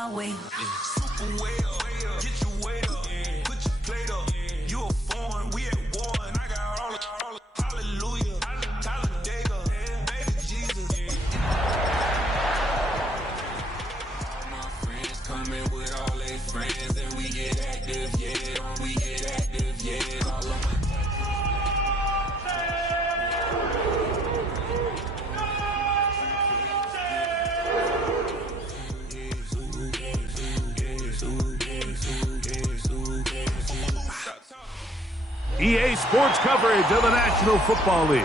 my way. Super well, get your weight up, put your plate up. You a foreign, we at war, and I got all the hallelujah, Talladega, baby Jesus. My friends coming with all their friends, and we get active, yeah, we get active, yeah. All of my EA Sports coverage of the National Football League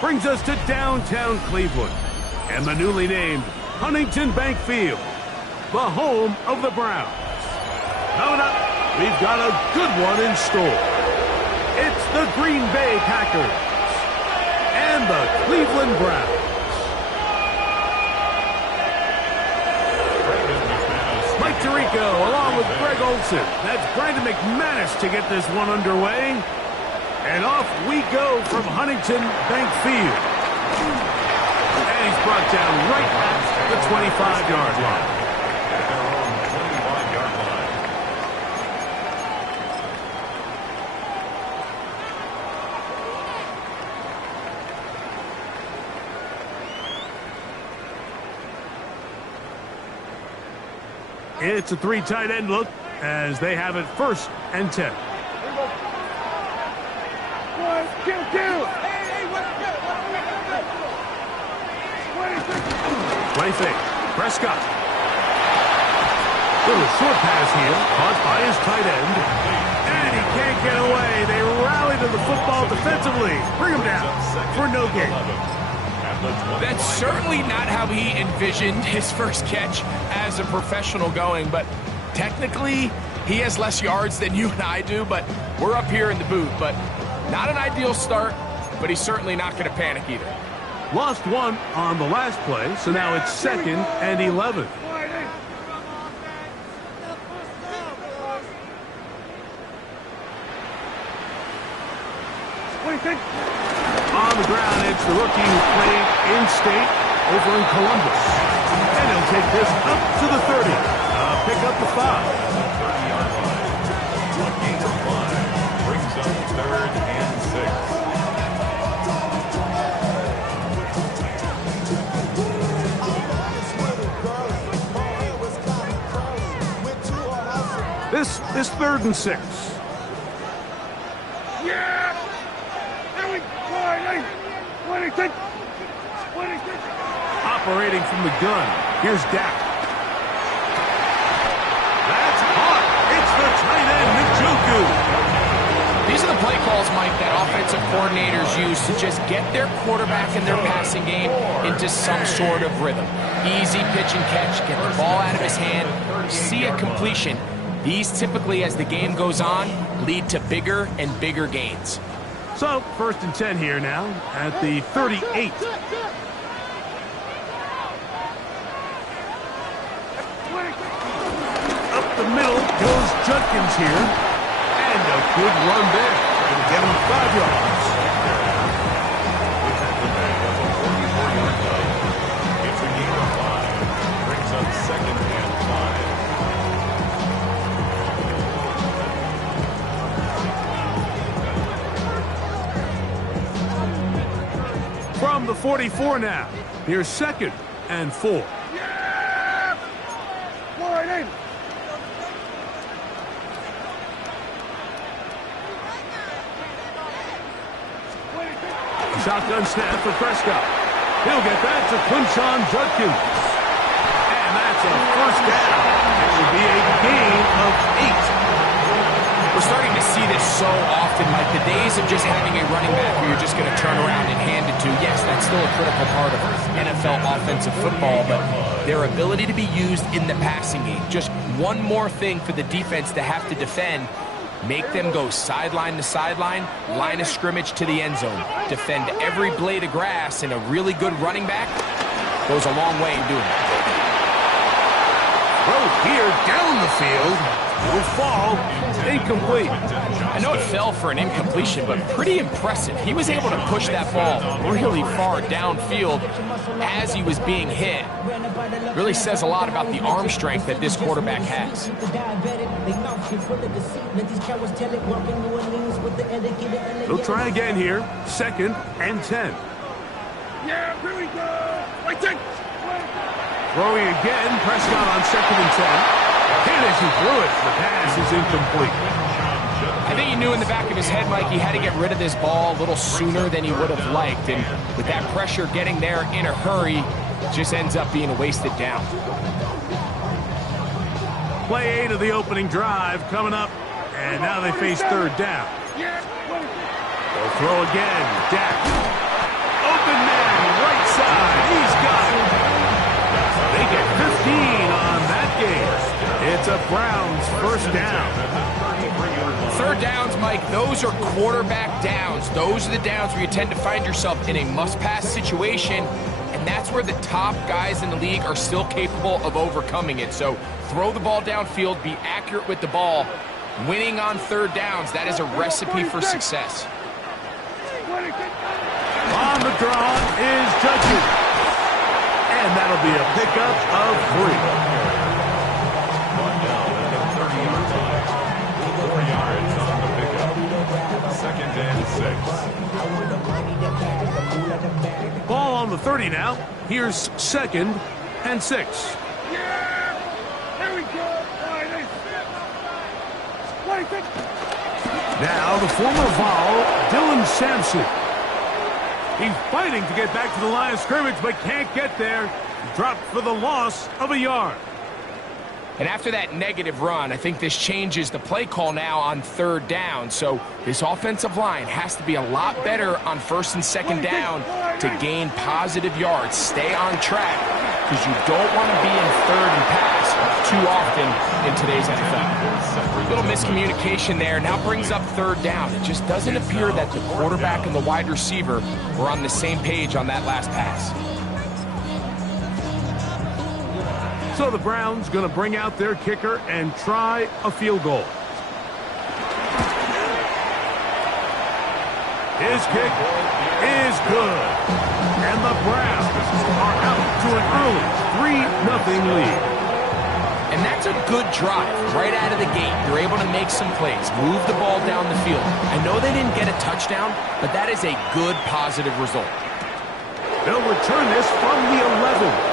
brings us to downtown Cleveland and the newly named Huntington Bank Field, the home of the Browns. Coming up, we've got a good one in store. It's the Green Bay Packers and the Cleveland Browns. Mike Tirico along with Greg Olson. That's Brandon McManus to get this one underway. And off we go from Huntington Bank Field. And he's brought down right at the 25-yard line. It's a three tight end look as they have it 1st and 10. Play fake. Prescott. Little short pass here, caught by his tight end. And he can't get away. They rally to the football defensively. Bring him down for no gain. That's certainly not how he envisioned his first catch as a professional going, but technically he has less yards than you and I do, but we're up here in the booth. But not an ideal start, but he's certainly not going to panic either. Lost one on the last play, so now it's 2nd and 11. On the ground, it's the rookie who played in-state over in Columbus. And he'll take this up to the 30. Pick up the 5. 30-yard line. One gain of 5. Brings up 3rd and 6. This 3rd and 6. Operating from the gun. Here's Dak. That's caught. It's the tight end, Njoku. These are the play calls, Mike, that offensive coordinators use to just get their quarterback and their passing game into some sort of rhythm. Easy pitch and catch, get the ball out of his hand, see a completion. These typically, as the game goes on, lead to bigger and bigger gains. So, 1st and 10 here now at the 38. Up the middle goes Judkins here. And a good run there. Going to get him 5 yards. It's a gain of 5. Brings up 2nd and 5. From the 44 now. Here's 2nd and 4. Shotgun snap for Prescott. He'll get that to Quinshon Judkins. And that's a 1st down. It will be a gain of 8. We're starting to see this so often, Mike. The days of just having a running back where you're just going to turn around and hand it to, yes, that's still a critical part of NFL offensive football, but their ability to be used in the passing game. Just one more thing for the defense to have to defend. Make them go sideline to sideline, line of scrimmage to the end zone. Defend every blade of grass, and a really good running back goes a long way in doing it. Throw here down the field. Will fall. Incomplete. I know it fell for an incompletion, but pretty impressive. He was able to push that ball really far downfield as he was being hit. Really says a lot about the arm strength that this quarterback has. They'll try again here. 2nd and 10. Yeah, here we go. Right there. Throwing again. Prescott on 2nd and 10. And as he threw it, the pass is incomplete. I think he knew in the back of his head, Mike, he had to get rid of this ball a little sooner than he would have liked. And with that pressure getting there in a hurry, it just ends up being a wasted down. Play 8 of the opening drive coming up. And now they face 3rd down. They'll throw again. Dak. Open man, right side. He's got it. They get 15 on that game. It's a Browns 1st down. 3rd downs, Mike, those are quarterback downs. Those are the downs where you tend to find yourself in a must-pass situation, and that's where the top guys in the league are still capable of overcoming it. So throw the ball downfield, be accurate with the ball. Winning on 3rd downs, that is a recipe for success. On the draw is Judkins. And that'll be a pickup of 3. Ball on the 30 now. Here's 2nd and 6. Now the former Vol, Dylan Sampson. He's fighting to get back to the line of scrimmage, but can't get there. Dropped for the loss of a yard. And after that negative run, I think this changes the play call now on 3rd down. So this offensive line has to be a lot better on 1st and 2nd down to gain positive yards. Stay on track because you don't want to be in 3rd and pass too often in today's NFL. A little miscommunication there now brings up 3rd down. It just doesn't appear that the quarterback and the wide receiver were on the same page on that last pass. So the Browns going to bring out their kicker and try a field goal. His kick is good. And the Browns are out to an early 3-0 lead. And that's a good drive right out of the gate. You're able to make some plays, move the ball down the field. I know they didn't get a touchdown, but that is a good positive result. They'll return this from the 11.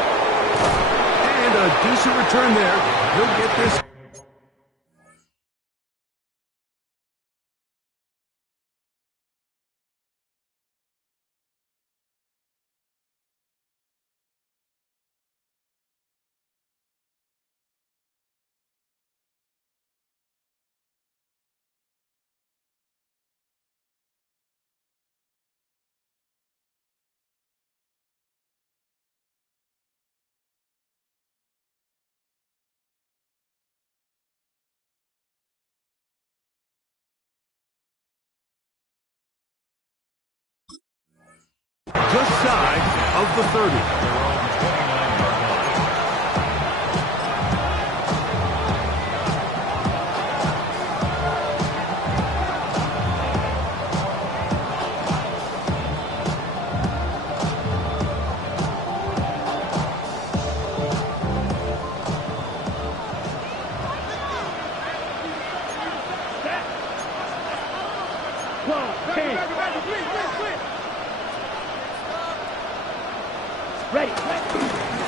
And a decent return there. He'll get this. Just shy of the 30.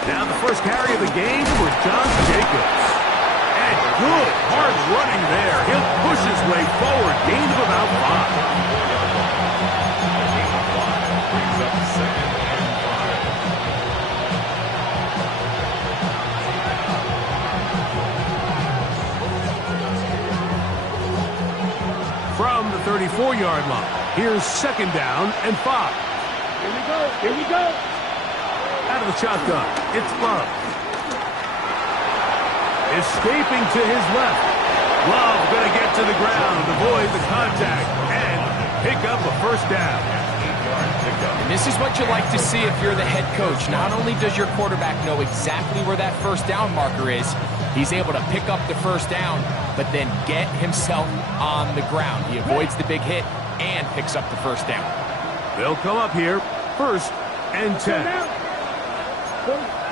Now the first carry of the game for Josh Jacobs. And good hard running there. He'll push his way forward. Gain of about 5. Brings up 2nd and 5. From the 34-yard line, here's 2nd down and 5. Here we go. Here we go. Out of the shotgun, it's Love. Escaping to his left. Love going to get to the ground, avoid the contact, and pick up a 1st down. And this is what you like to see if you're the head coach. Not only does your quarterback know exactly where that 1st down marker is, He's able to pick up the first down, but then get himself on the ground. He avoids the big hit and picks up the first down. They'll come up here, 1st and 10.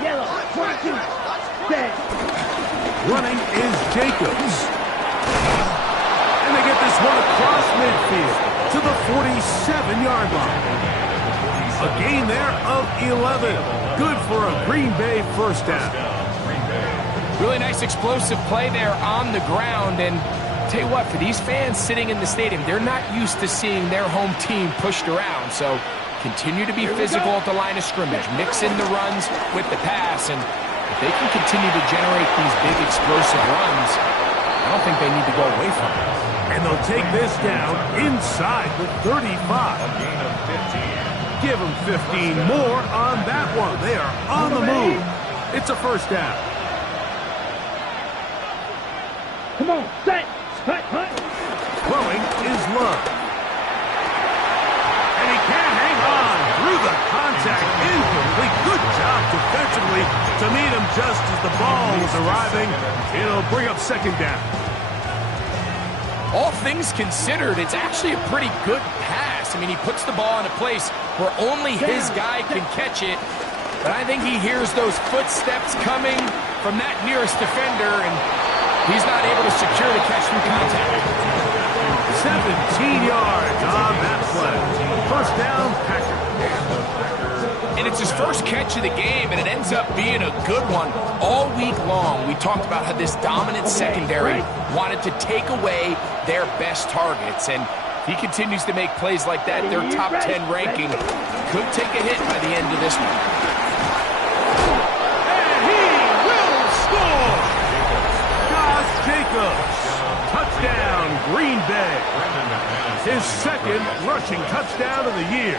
Yellow, 22, set. Running is Jacobs. And they get this one across midfield to the 47-yard line. A gain there of 11. Good for a Green Bay first down. Really nice explosive play there on the ground. And tell you what, for these fans sitting in the stadium, they're not used to seeing their home team pushed around. So continue to be physical at the line of scrimmage. Mix in the runs with the pass. And if they can continue to generate these big explosive runs, I don't think they need to go away from it. And they'll take this down inside the 35. Gain of 15. Give them 15 more on that one. They are on the move. It's a first down. Come on, set, hut, hut. Throwing is Love. And he can't hang on through the contact. Incomplete. Good job defensively to meet him just as the ball was arriving. It'll bring up second down. All things considered, it's actually a pretty good pass. I mean, he puts the ball in a place where only his guy can catch it. But I think he hears those footsteps coming from that nearest defender, and he's not able to secure the catch through contact. 17 yards on that play. First down, Packers. And it's his first catch of the game, and it ends up being a good one. All week long, we talked about how this dominant secondary wanted to take away their best targets. And if he continues to make plays like that, their top 10 ranking could take a hit by the end of this one. And he will score! Josh Jacobs. Touchdown, Green Bay. His second rushing touchdown of the year.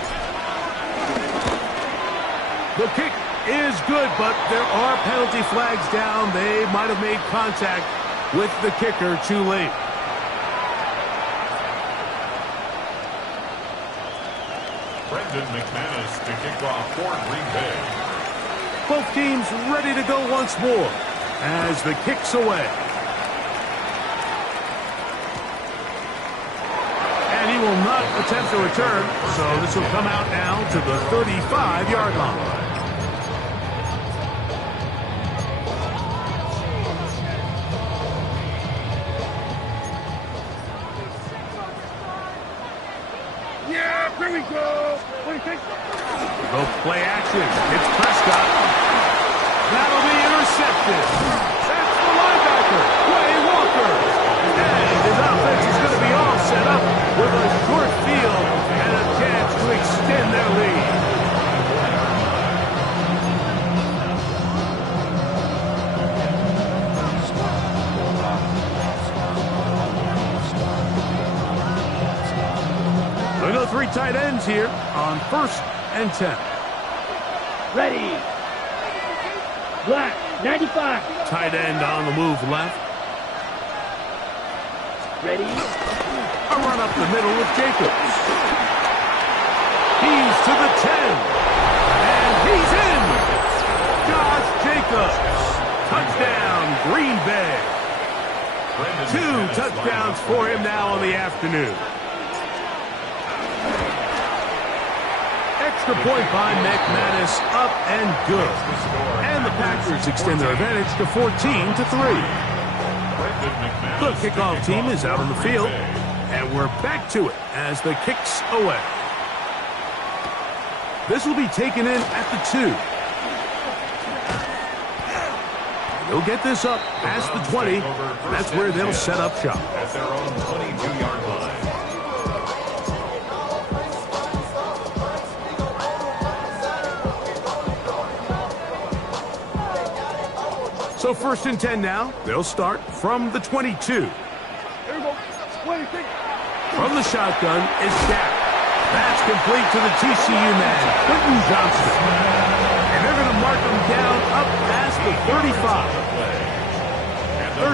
The kick is good, but there are penalty flags down. They might have made contact with the kicker too late. Brendan McManus to kick off for Green Bay. Both teams ready to go once more as the kick's away. And he will not attempt to return, so this will come out now to the 35-yard line. Yeah, here we go. What do you think? Go play action. It's Prescott. That'll be intercepted. That's the linebacker, Quay Walker. And his offense is going to be all set up with a short field and a chance to extend their lead. We'll go 3 tight ends here on 1st and 10. Ready. Black, 95. Tight end on the move left. Ready. A run up the middle with Jacobs. He's to the 10. And he's in. Josh Jacobs. Touchdown, Green Bay. 2 touchdowns for him now on the afternoon. Extra point by McManus, up and good. And the Packers extend their advantage to 14-3. The kickoff team is out on the field, and we're back to it as the kick's away. This will be taken in at the 2. They'll get this up past the 20. That's where they'll set up shop. At their own 22-yard line. So 1st and 10 now. They'll start from the 22. Here we go. What do you think? From the shotgun is Dak. That's complete to the TCU man, Quentin Johnston. And they're going to mark him down up past the 35.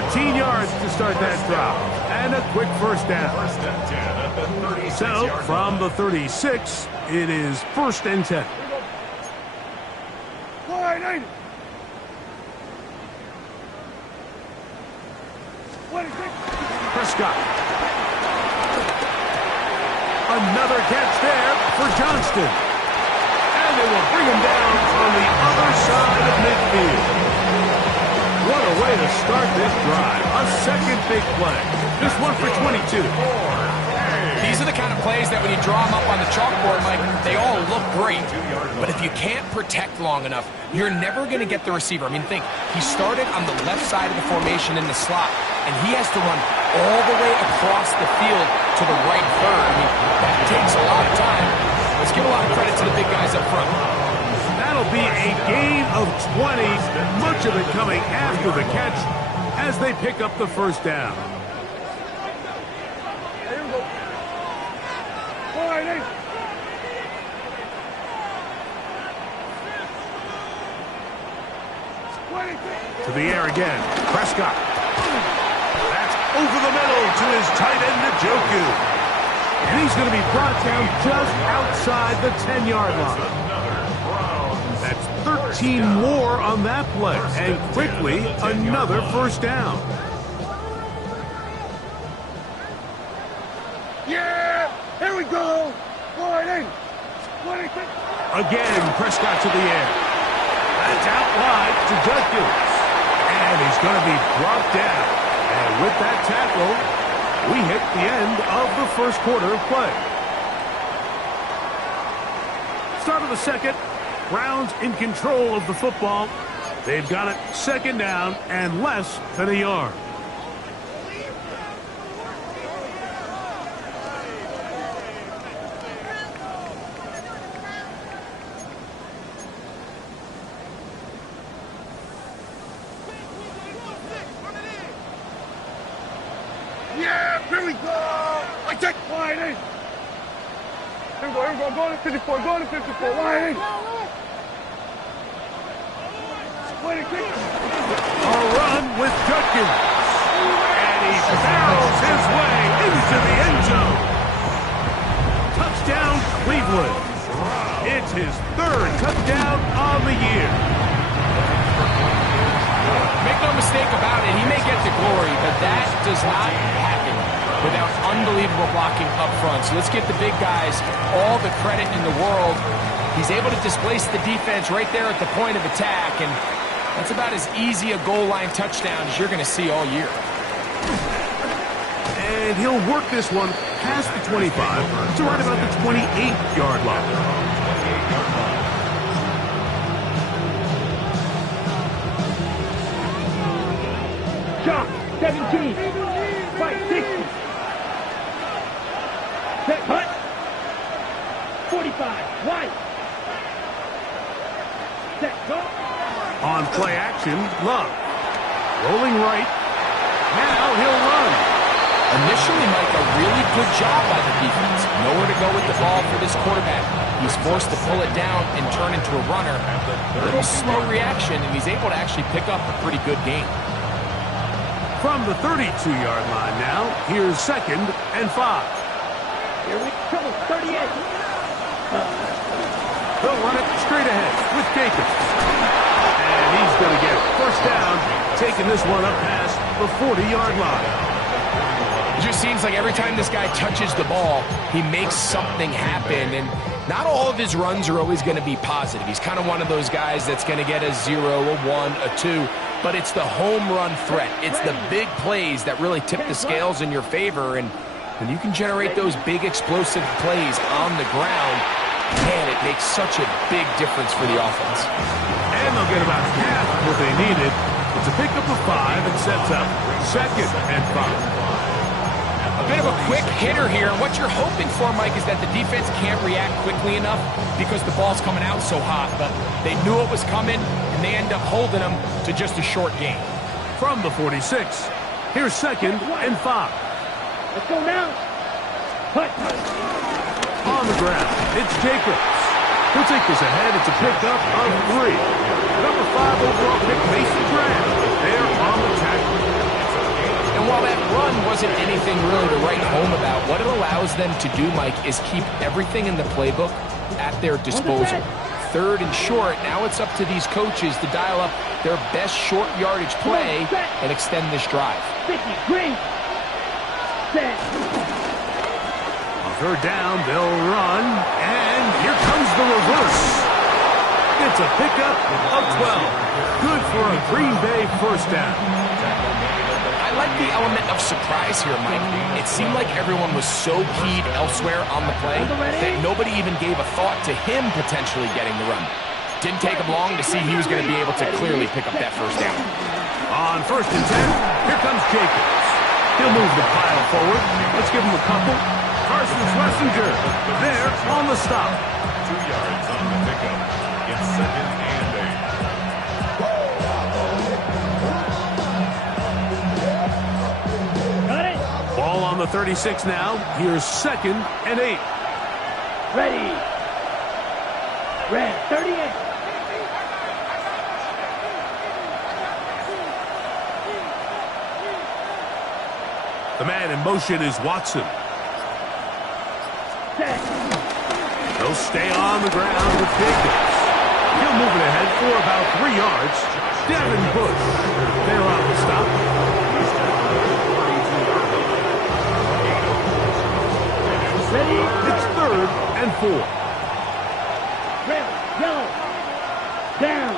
13 yards to start that drive. And a quick first down. First and 10 at the 36-yard So line. from the 36, it is 1st and 10. Wide 90. Prescott. Another catch there for Johnston. And they will bring him down on the other side of midfield. What a way to start this drive. A second big play. This one for 22. These are the kind of plays that when you draw them up on the chalkboard, Mike, they all look great. But if you can't protect long enough, you're never going to get the receiver. I mean, think, he started on the left side of the formation in the slot, and he has to run all the way across the field to the right third. I mean, that takes a lot of time. Let's give a lot of credit to the big guys up front. That'll be a gain of 20, much of it coming after the catch as they pick up the first down. To the air again. Prescott. That's over the middle to his tight end, Njoku. And he's going to be brought down just outside the 10-yard line. That's 13 more on that play. And quickly, another first down. Yeah! Here we go! Again, Prescott to the air. That's out wide to Judkins. And he's going to be brought down. And with that tackle, we hit the end of the first quarter of play. Start of the second. Browns in control of the football. They've got it second down and less than a yard. Here we go! I take wide in. Here we go, go to 54, go to 54, wide in. A run with Judkins. And he barrels his way into the end zone. Touchdown, Cleveland. It's his third touchdown on the year. Make no mistake about it, he may get the glory, but that does not happen without unbelievable blocking up front. So let's give the big guys all the credit in the world. He's able to displace the defense right there at the point of attack, and that's about as easy a goal line touchdown as you're going to see all year. And he'll work this one past the 25 to right about the 28-yard line. Shot, 17, fight, 60. Set, hut, 45, wide. Set, go. On play action, Love. Rolling right. Now he'll run. Initially, Mike, a really good job by the defense. Nowhere to go with the ball for this quarterback. He's forced to pull it down and turn into a runner. A little slow reaction, and he's able to actually pick up a pretty good gain. From the 32-yard line now, here's 2nd and 5. Here we go, 38. He'll run it straight ahead with Jacobs. And he's going to get first down, taking this one up past the 40-yard line. It just seems like every time this guy touches the ball, he makes something happen, and not all of his runs are always going to be positive. He's kind of one of those guys that's going to get a 0, a 1, a 2, but it's the home run threat. It's the big plays that really tip the scales in your favor, and when you can generate those big explosive plays on the ground, man, it makes such a big difference for the offense. And they'll get about half what they needed. It's a pickup of 5 and sets up 2nd and 5. A bit of a quick hitter here. What you're hoping for, Mike, is that the defense can't react quickly enough because the ball's coming out so hot. But they knew it was coming, and they end up holding them to just a short gain. From the 46, here's 2nd and 5. Let's go now. Hut. On the ground, it's Jacobs. He'll take this ahead. It's a pickup of 3. Number 5 overall pick, Mason Graham. They're on the tackle. And while that run wasn't anything really to write home about, what it allows them to do, Mike, is keep everything in the playbook at their disposal. 3rd and short. Now it's up to these coaches to dial up their best short yardage play and extend this drive. 50, green, set. On 3rd down, they'll run, and here comes the reverse. It's a pickup of 12. Good for a Green Bay first down. I like the element of surprise here, Mike. It seemed like everyone was so keyed elsewhere on the play that nobody even gave a thought to him potentially getting the run. Didn't take him long to see he was going to be able to clearly pick up that first down. On 1st and 10, here comes Jacobs. He'll move the pile forward. Let's give him a couple. Carson Schlesinger there on the stop. 2 yards on the pickup. It's 2nd and 8. Got it. Ball on the 36 now. Here's 2nd and 8. Ready. Red, 38. The man in motion is Watson. Set. They'll stay on the ground with Jacobs. He'll move it ahead for about 3 yards. Devin Bush there on the stop. Ready. It's 3rd and 4. Red, yellow. Down.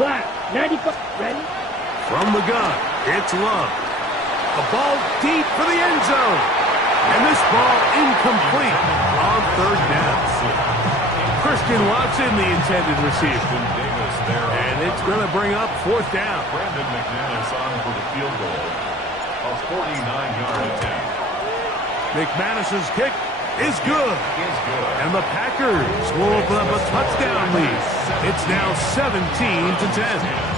Black, 95. Ready. From the gun, it's Love. A ball deep for the end zone. And this ball incomplete on 3rd down. Christian Watson, the intended receiver. Davis there. And it's going to bring up 4th down. Brandon McManus on for the field goal. A 49-yard attempt. McManus's kick is good. And the Packers will open up a touchdown lead. It's now 17-10.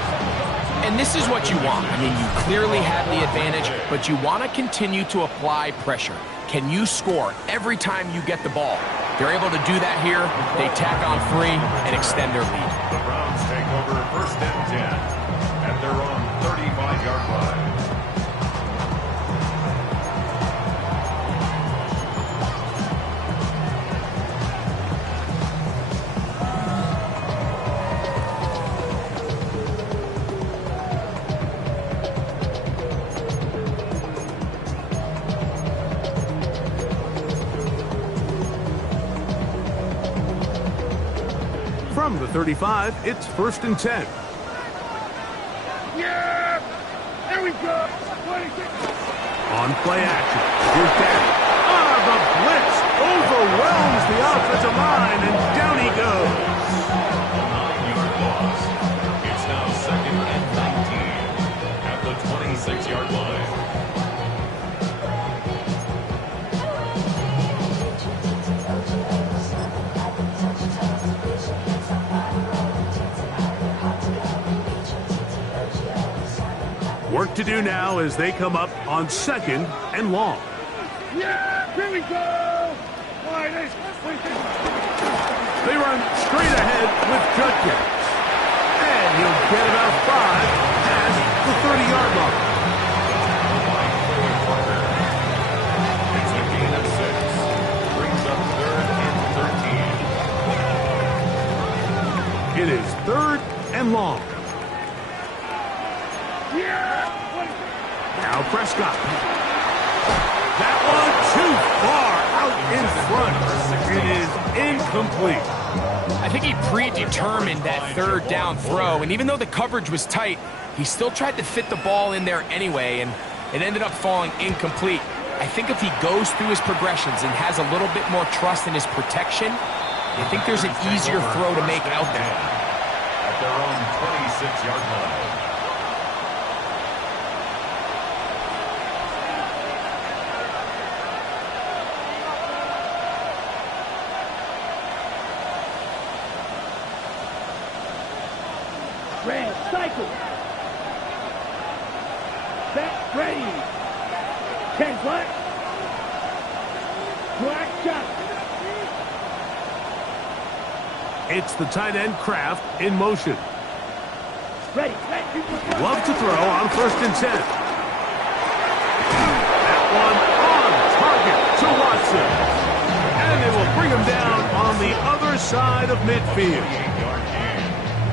And this is what you want. I mean, you clearly have the advantage, but you want to continue to apply pressure. Can you score every time you get the ball? They're able to do that here. They tack on 3 and extend their lead. The Browns take over 1st and 10 at their own 35-yard line. From the 35, it's 1st and 10. Yeah! There we go! 26. On play action, here's Daddy. The blitz overwhelms the offensive line, and down he goes. 9-yard loss. It's now 2nd and 19 at the 26-yard line. Work to do now as they come up on 2nd and long. Yeah! Here we go! Wide is. They run straight ahead with Judkins. And he'll get about 5 past the 30-yard line. It's a gain of 6. Brings up 3rd and 13. It is 3rd and long. Yeah! Now Prescott. That one too far out in front. It is incomplete. I think he predetermined that 3rd down throw, and even though the coverage was tight, he still tried to fit the ball in there anyway, and it ended up falling incomplete. I think if he goes through his progressions and has a little bit more trust in his protection, I think there's an easier throw to make out there. At their own 26-yard line. Red, cycle. Set, ready. 10 black. Black shot. It's the tight end Kraft in motion. Ready. Love to throw on 1st and 10. That one on target to Watson. And they will bring him down on the other side of midfield.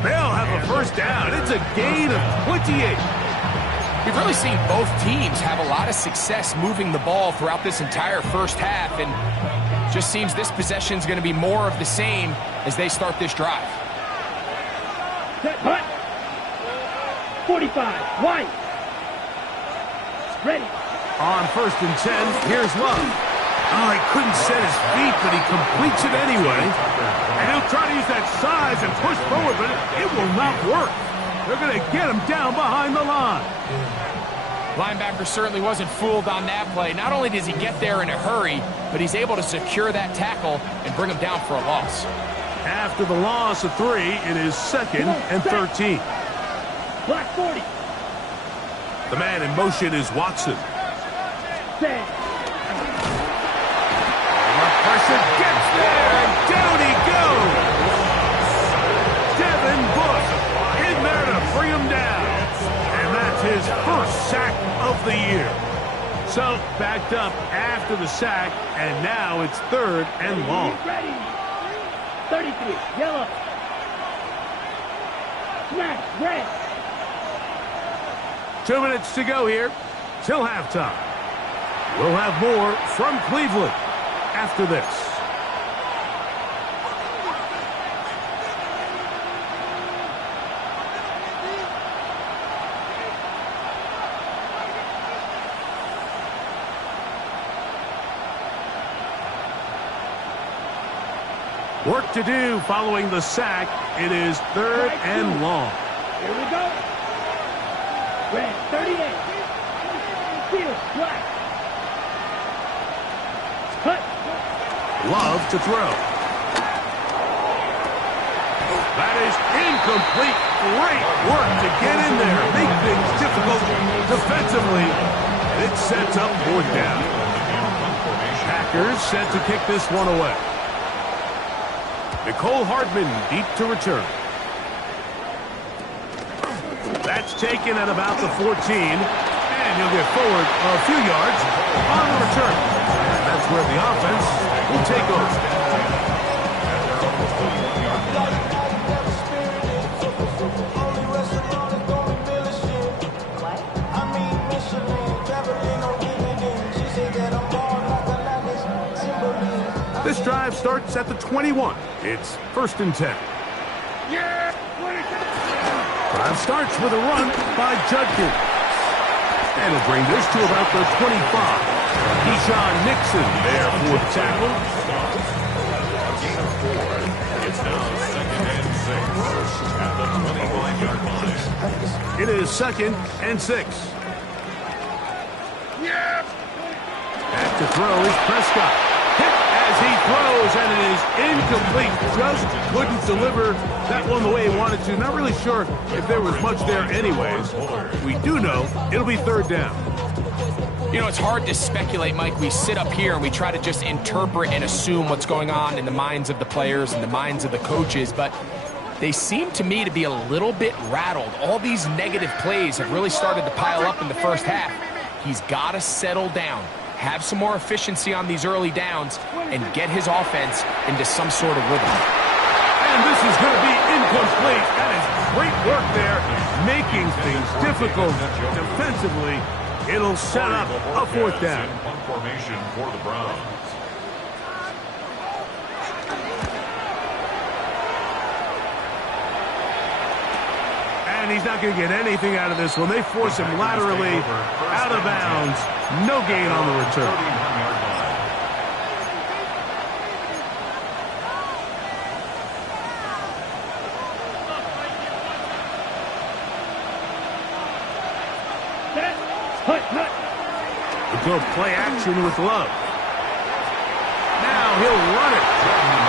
They'll have a first down. It's a gain of 28. We've really seen both teams have a lot of success moving the ball throughout this entire first half, and just seems this possession is going to be more of the same as they start this drive. Set, hut. 45, wide. Ready. On 1st and 10, here's Love. Oh, he couldn't set his feet, but he completes it anyway. And he'll try to use that size and push forward, but it will not work. They're going to get him down behind the line. Linebacker certainly wasn't fooled on that play. Not only does he get there in a hurry, but he's able to secure that tackle and bring him down for a loss. After the loss of 3, it is 2nd and 13. Black 40. The man in motion is Watson. Set. Pressure gets there, and down he goes. Devin Bush in there to bring him down. And that's his first sack of the year. So, backed up after the sack, and now it's 3rd and long. Ready. 33, yellow. Smash, red. 2 minutes to go here till halftime. We'll have more from Cleveland after this. Work to do following the sack. It is 3rd and long. Here we go. Red, 38. Field, black. Cut. Love to throw. That is incomplete. Great work to get in there. Make things difficult defensively. And it sets up 4th down. Packers set to kick this one away. Nicole Hardman deep to return. That's taken at about the 14. And he'll get forward a few yards on the return. That's where the offense will take over. This drive starts at the 21. It's 1st and 10. Yeah! Drive starts with a run by Judkins. And he'll bring this to about the 25. Keyshawn Nixon there for the tackle. It's now 2nd and 6 at the 25-yard line. It is 2nd and 6. Yeah! Back to throw is Prescott. Hit as he throws, and it is incomplete. Just couldn't deliver that one the way he wanted to. Not really sure if there was much there anyways. We do know it'll be 3rd down. You know, it's hard to speculate, Mike. We sit up here and we try to just interpret and assume what's going on in the minds of the players and the minds of the coaches, but they seem to me to be a little bit rattled. All these negative plays have really started to pile up in the first half. He's got to settle down, have some more efficiency on these early downs, and get his offense into some sort of rhythm. And this is going to be incomplete. That is great work there, making things difficult defensively. It'll set up a 4th down. Punt formation for the Browns. And he's not going to get anything out of this one. They force him laterally out of bounds. No gain on the return. 31-yard line. Set. Hut, hut. We'll go play action with Love. Now he'll run it.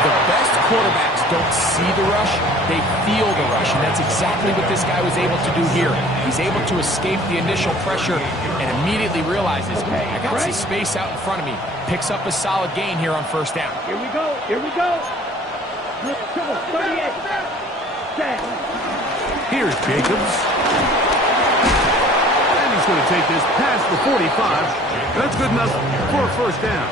The best quarterbacks don't see the rush, they feel the rush, and that's exactly what this guy was able to do here. He's able to escape the initial pressure and immediately realizes, I got some space out in front of me. Picks up a solid gain here on 1st down. Here we go. Here we go. Triple, 38. Set. Here's Jacobs. And he's going to take this past the 45. That's good enough for a 1st down.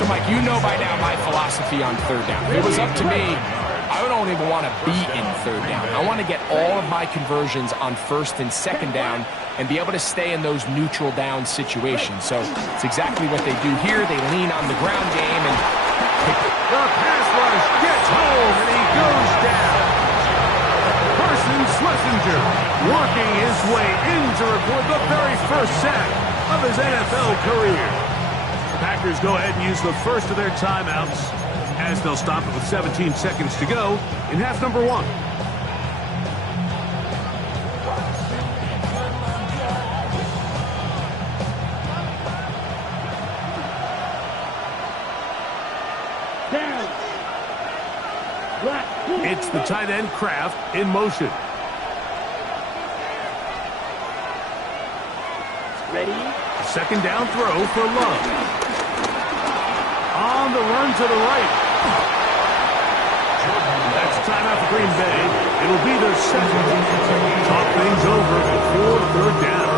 So, Mike, you know by now my philosophy on third down. If it was up to me, I don't even want to be in third down. I want to get all of my conversions on first and second down and be able to stay in those neutral down situations. So it's exactly what they do here. They lean on the ground game and the pass rush gets home and he goes down. Carson Schlesinger working his way in to record the very first sack of his NFL career. The Packers go ahead and use the first of their timeouts as they'll stop it with 17 seconds to go in half number 1. It's the tight end Kraft in motion. Ready? Second down throw for Love. On the run to the right. That's a timeout for Green Bay. It'll be their second. Talk things over before third down.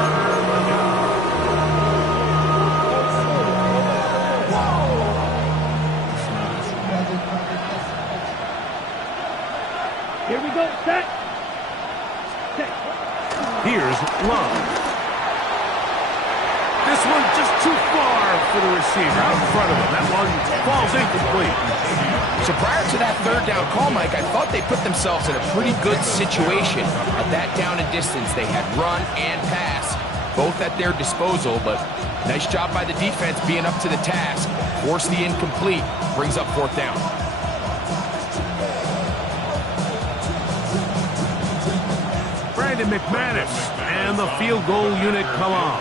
Here we go. Set. Here's Love. This one just too far for the receiver out in front of him. That one falls incomplete. So prior to that third down call, Mike, I thought they put themselves in a pretty good situation at that down and distance. They had run and pass, both at their disposal, but nice job by the defense being up to the task. Force the incomplete, brings up fourth down. Brandon McManus and the field goal unit come on.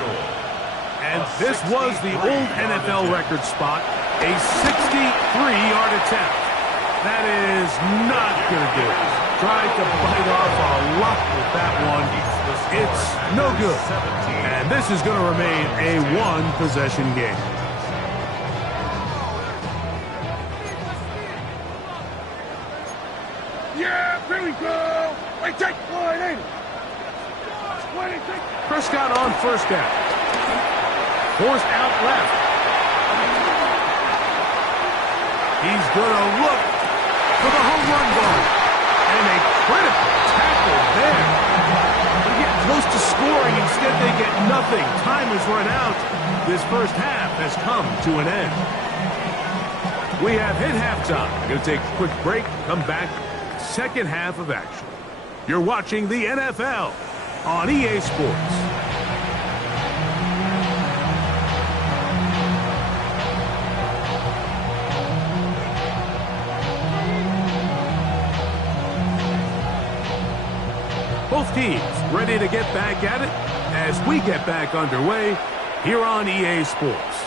And this was the old NFL record spot, a 63-yard attempt. That is not going to do it. Tried to bite off a lot with that one. It's no good. And this is going to remain a one-possession game. Yeah, here we go. I take one in. Prescott on first down. Forced out left. He's going to look for the home run ball. And a critical tackle there. They get close to scoring. Instead, they get nothing. Time has run out. This first half has come to an end. We have hit halftime. Going to take a quick break. Come back. Second half of action. You're watching the NFL on EA Sports. Both teams ready to get back at it as we get back underway here on EA Sports.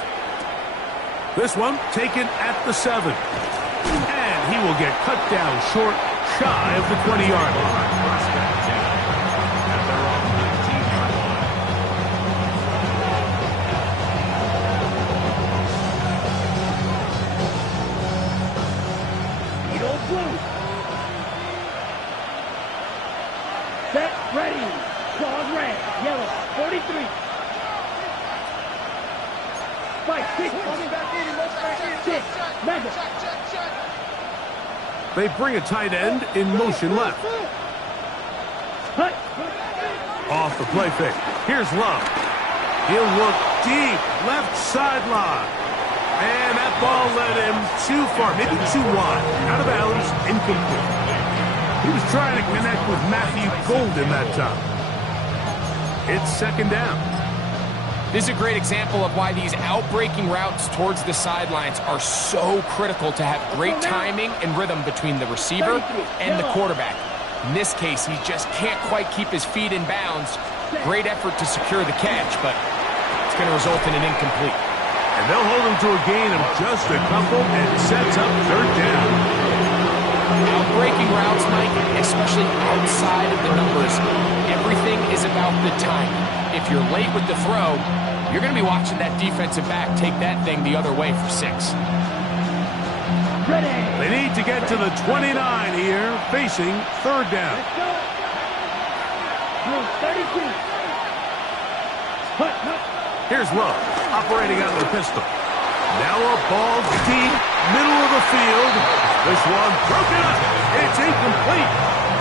This one taken at the 7. And he will get cut down short, shy of the 20-yard line. Set, ready. Claws red, yellow, 43. Fight, 6. Six, mega. They bring a tight end in motion left. Hut. Off the play fake. Here's Love. He'll look deep, left sideline. And that ball led him too far, maybe too wide. Out of bounds, incomplete. He was trying to connect with Matthew Golden that time. It's second down. This is a great example of why these out-breaking routes towards the sidelines are so critical to have great timing and rhythm between the receiver and the quarterback. In this case, he just can't quite keep his feet in bounds. Great effort to secure the catch, but it's going to result in an incomplete. And they'll hold him to a gain of just a couple and sets up third down. Out-breaking routes, Mike, especially outside of the numbers, everything is about the timing. If you're late with the throw, you're going to be watching that defensive back take that thing the other way for 6. Ready. They need to get to the 29 here, facing third down. Let's go. Rule 32. Hut, hut. Here's Love, operating out of the pistol. Now a ball deep, middle of the field. This one broken up. It's incomplete.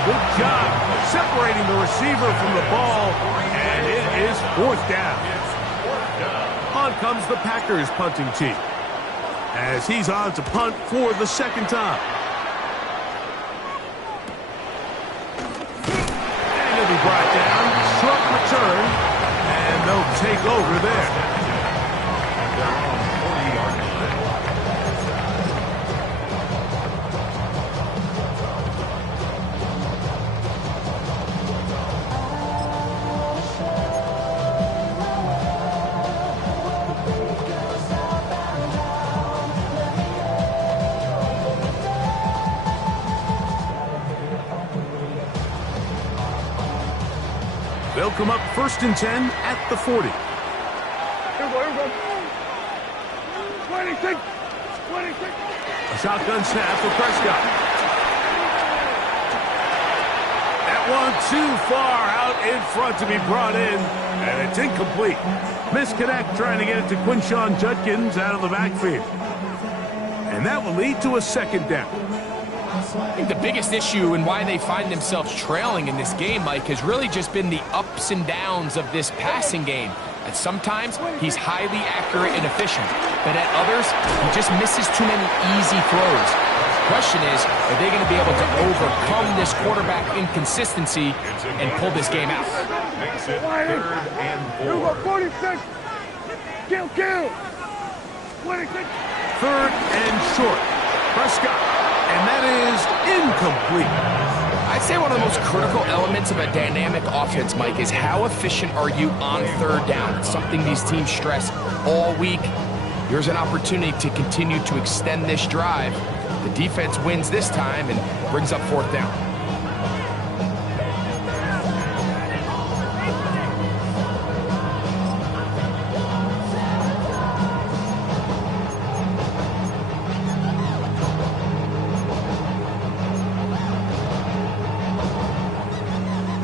Good job separating the receiver from the ball, and it is fourth down. On comes the Packers punting team, as he's on to punt for the second time. And he'll be brought down. Short return, and they'll take over there. They'll come up 1st and 10 at the 40. Here we go. 26. A shotgun snap for Prescott. That one too far out in front to be brought in, and it's incomplete. Misconnect trying to get it to Quinshon Judkins out of the backfield. And that will lead to a second down. I think the biggest issue and why they find themselves trailing in this game, Mike, has really just been the ups and downs of this passing game. At sometimes, he's highly accurate and efficient, but at others, he just misses too many easy throws. The question is, are they going to be able to overcome this quarterback inconsistency and pull this game out? Makes it 3rd and 4. Here we go. 46. Kill. 26. 3rd and short. Prescott. And that is incomplete. I'd say one of the most critical elements of a dynamic offense, Mike, is how efficient are you on 3rd down? It's something these teams stress all week. Here's an opportunity to continue to extend this drive. The defense wins this time and brings up 4th down.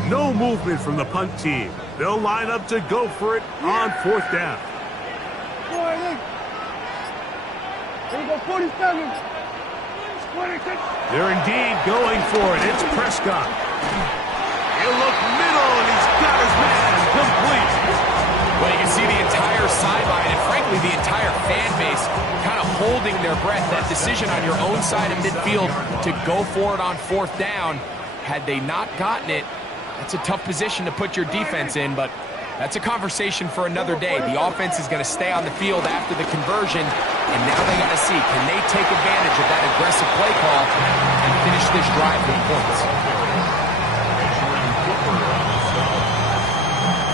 No movement from the punt team. They'll line up to go for it on 4th down. Here we go. 47. 26. They're indeed going for it. It's Prescott. He'll look middle, and he's got his man complete. Well, you can see the entire sideline and, frankly, the entire fan base kind of holding their breath. That decision on your own side of midfield to go for it on 4th down, had they not gotten it, that's a tough position to put your defense in, but that's a conversation for another day. The offense is going to stay on the field after the conversion, and now they got to see, can they take advantage of that aggressive play call and finish this drive with points?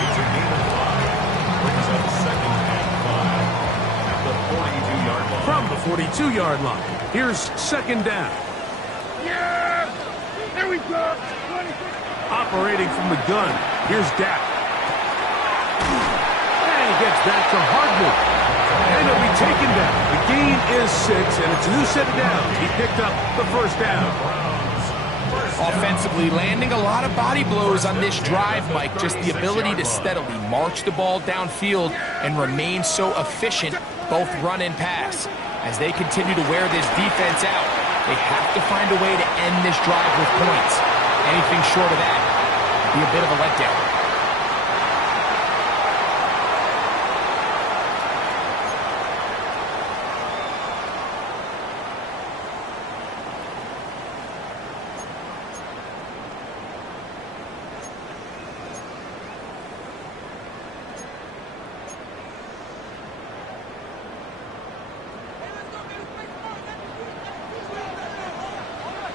It's a gain of 5. Brings up 2nd and 5 at the 42-yard line. From the 42-yard line, here's 2nd down. Yeah. Here we go. 26. Operating from the gun, here's Dak. And he gets back to Hardman. And he'll be taken down. The gain is 6, and it's a new set of downs. He picked up the 1st down. Offensively, landing a lot of body blows on this drive, Mike. Just the ability to steadily march the ball downfield and remain so efficient, both run and pass. As they continue to wear this defense out, they have to find a way to end this drive with points. Anything short of that would be a bit of a letdown.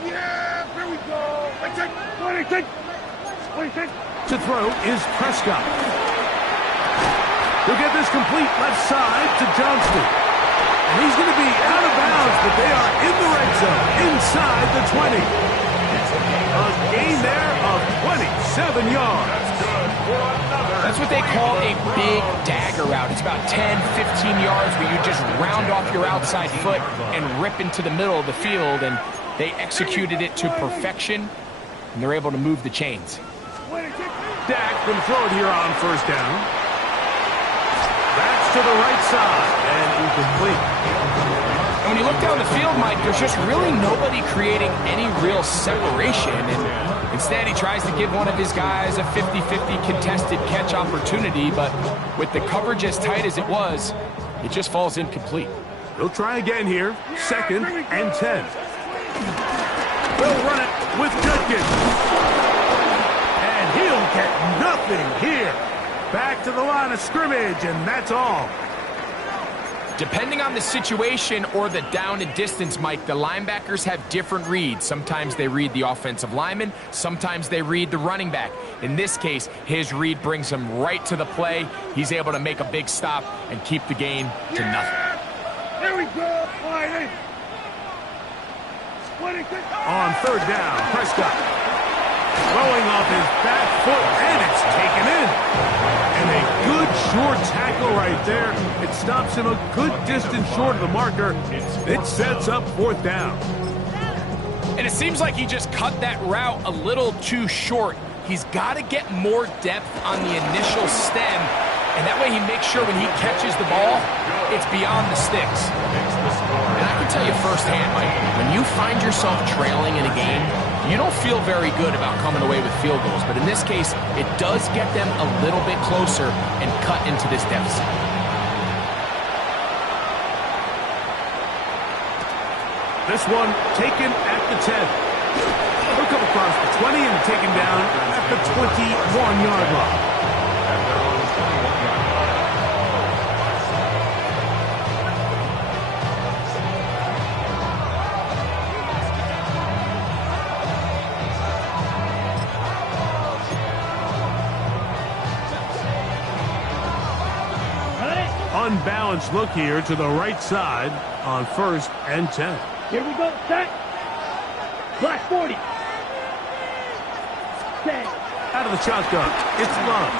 Yeah. Here we go. 26. To throw is Prescott. He'll get this complete left side to Johnston. And he's going to be out of bounds, but they are in the red zone, inside the 20. A gain there of 27 yards. That's what they call a big dagger route. It's about 10, 15 yards where you just round off your outside foot and rip into the middle of the field, and they executed it to perfection, and they're able to move the chains. Dak going to throw it here on 1st down. That's to the right side and incomplete. And when you look down the field, Mike, there's just really nobody creating any real separation. And instead, he tries to give one of his guys a 50-50 contested catch opportunity. But with the coverage as tight as it was, it just falls incomplete. He'll try again here. 2nd and 10. They'll run it with Judkins. And he'll get nothing here. Back to the line of scrimmage, and that's all. Depending on the situation or the down and distance, Mike, the linebackers have different reads. Sometimes they read the offensive lineman. Sometimes they read the running back. In this case, his read brings him right to the play. He's able to make a big stop and keep the gain to nothing. Here we go, Whitey. On 3rd down, Prescott throwing off his back foot, and it's taken in. And a good short tackle right there. It stops him a good distance short of the marker. It sets up 4th down. And it seems like he just cut that route a little too short. He's got to get more depth on the initial stem, and that way he makes sure when he catches the ball, it's beyond the sticks. And I can tell you firsthand, Mike, when you find yourself trailing in a game, you don't feel very good about coming away with field goals. But in this case, it does get them a little bit closer and cut into this deficit. This one taken at the 10. He'll come across the 20 and taken down at the 21-yard line. Unbalanced look here to the right side on 1st and 10. Here we go, set. Black 40. Set. Out of the shotgun, it's Love.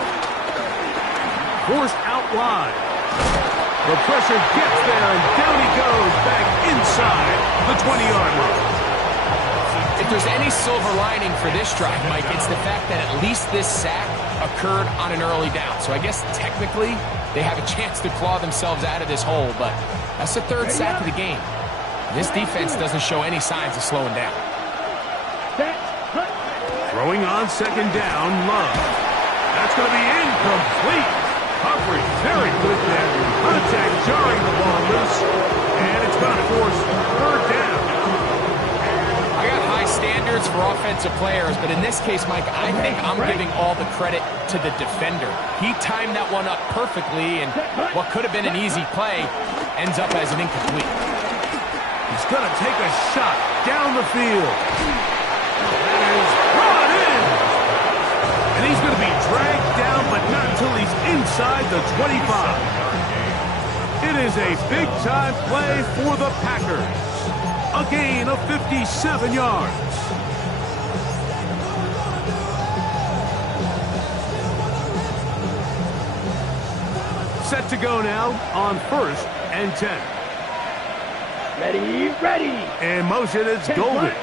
Forced out wide. The pressure gets there, and down he goes back inside the 20-yard line. If there's any silver lining for this drive, Mike, it's the fact that at least this sack occurred on an early down. So I guess technically they have a chance to claw themselves out of this hole, but that's the 3rd sack of the game. This defense doesn't show any signs of slowing down. Throwing on 2nd down, Love. That's going to be incomplete. Coverage very good there. Contact jarring the ball loose, and it's going to force 3rd down. I got high standards for offensive players, but in this case, Mike, I think I'm giving all the credit to the defender. He timed that one up perfectly, and what could have been an easy play ends up as an incomplete. He's going to take a shot down the field. That is brought in. And he's going to be dragged down, but not until he's inside the 25. It is a big-time play for the Packers. A gain of 57 yards. Set to go now on 1st and 10. Ready, ready. In motion, it's Golden.